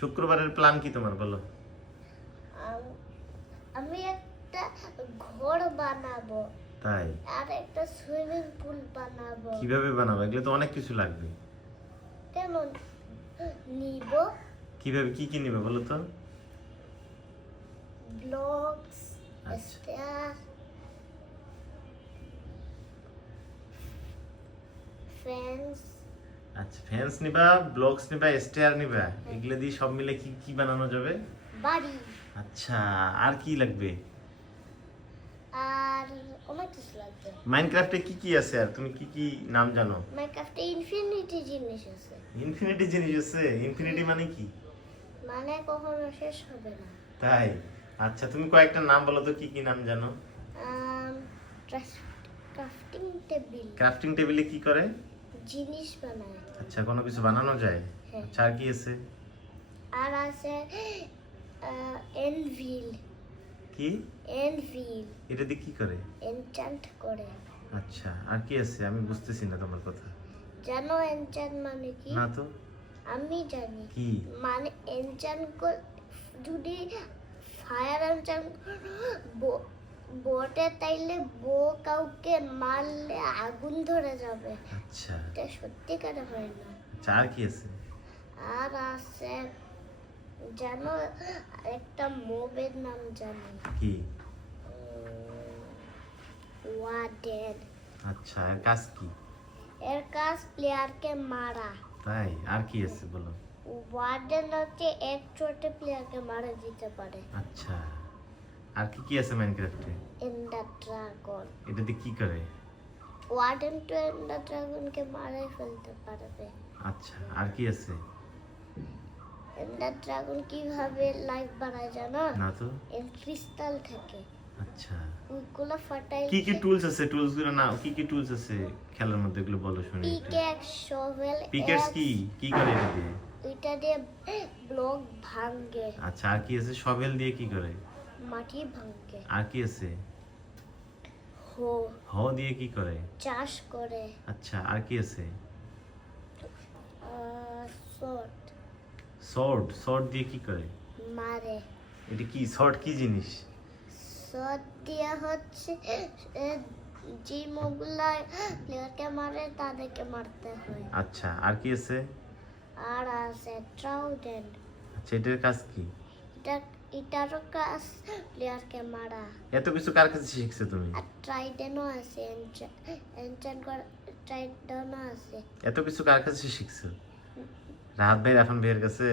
শুক্রবারের প্ল্যান কি তোমার বলো? আম- আমি একটা ঘর বানাবো তাই? আর একটা সুইমিং পুল বানাবো। কিভাবে বানাবো? এগুলো তো অনেক কিছু লাগবে। কেন নিব? কিভাবে, কি কি নেবে বলো তো? ব্লকস, আচ্ছা। স্টার, ফেন্স, আচ্ছা, ফেন্স নিবা, ব্লকস নিবা, স্টেয়ার নিবা, এগুলো দিয়ে সব মিলে কি কি বানানো যাবে? বাড়ি আচ্ছা, আর কি লাগবে? আর অনেক কিছু লাগবে। মাইনক্রাফটে কি কি আছে আর তুমি কি কি নাম জানো? মাইনক্রাফটে ইনফিনিটি জিনিস আছে, ইনফিনিটি জিনিস আছে? ইনফিনিটি মানে কি? মানে কখনো শেষ হবে না। তাই? আচ্ছা, তুমি কয়েকটা নাম বলো তো, কি কি নাম জানো? ক্রাফটিং টেবিল, ক্রাফটিং টেবিলে কি করে? জিনিস বানায়। আচ্ছা, কোনো কিছু বানানো যায়? হ্যাঁ। আচ্ছা, আর কি আছে? আর আছে এনভিল, কি? এনভিল এটা দিয়ে কি করে? এনচান্ট করে। আচ্ছা, আর কি আছে? আমি বুঝতেছি না তোমার কথা। জানো এনচান্ট মানে কি? না তো। আমি জানি। কি? মানে এনচান্ট যদি ফায়ার এনচান্ট বটে তাইলে বো কাউকে মারলে আগুন ধরে যাবে। আচ্ছা। এটা সত্যিকারে হয় না। আচ্ছা, আর কি আছে? আর আছে জানো একটা মোবের নাম জানো? কি? ওয়ার্ডেন। আচ্ছা, এর কাজ কি? এর কাজ প্লেয়ারকে মারা। তাই? আর কি আছে বলো? ওয়ার্ডেন হচ্ছে এক চোটে প্লেয়ারকে মারা দিতে পারে। আচ্ছা, আর কি কি আছে মাইনক্রাফটে? এন্ডার ড্রাগন, এটা দিয়ে কি করে? ওয়ার্ডেন তো এন্ডার ড্রাগনকে মারাই ফেলতে পারবে। আচ্ছা, আর কি আছে? এন্ডার ড্রাগন কিভাবে লাইফ বাড়ায় জানো? না তো। এর ক্রিস্টাল থাকে, আচ্ছা, ওইগুলো ফাটাই কি কি টুলস আছে? টুলস গুলো না, কি কি টুলস আছে খেলার মধ্যে, এগুলো বলো শুনি একটু। পিকেক্স, শোভেল, পিকেটস কি কি করে এটা দিয়ে? এটা দিয়ে ব্লক ভাঙে, আচ্ছা, আর কি আছে? শভেল দিয়ে কি করে? মাটি ভাঙে। আর কি আছে? হো হ দিয়ে কি করে? চাষ করে। আচ্ছা, আর কি আছে? শর্ট সর্ড, সর্ড দিয়ে কি করে? মারে। এটা কি সর্ড, কি জিনিস? শর্ট দিয়ে হচ্ছে যে মোগুলা প্লেয়ারকে মারে তাদেরকে মারতে হয়। আচ্ছা, আর কি আছে? আর আছে ট্রাউডেন্ট, আচ্ছা, এটার কাজ কি? এটারও কাজ প্লেয়ারকে মারা। এত কিছু কার কাছে শিখছো তুমি? আর ট্রাইডেনও আছে, এনচ্যান্ট করা ট্রাইডেনও আছে। এত কিছু কার কাছে শিখছো? রাহাত ভাই, রাফান ভাইয়ের কাছে?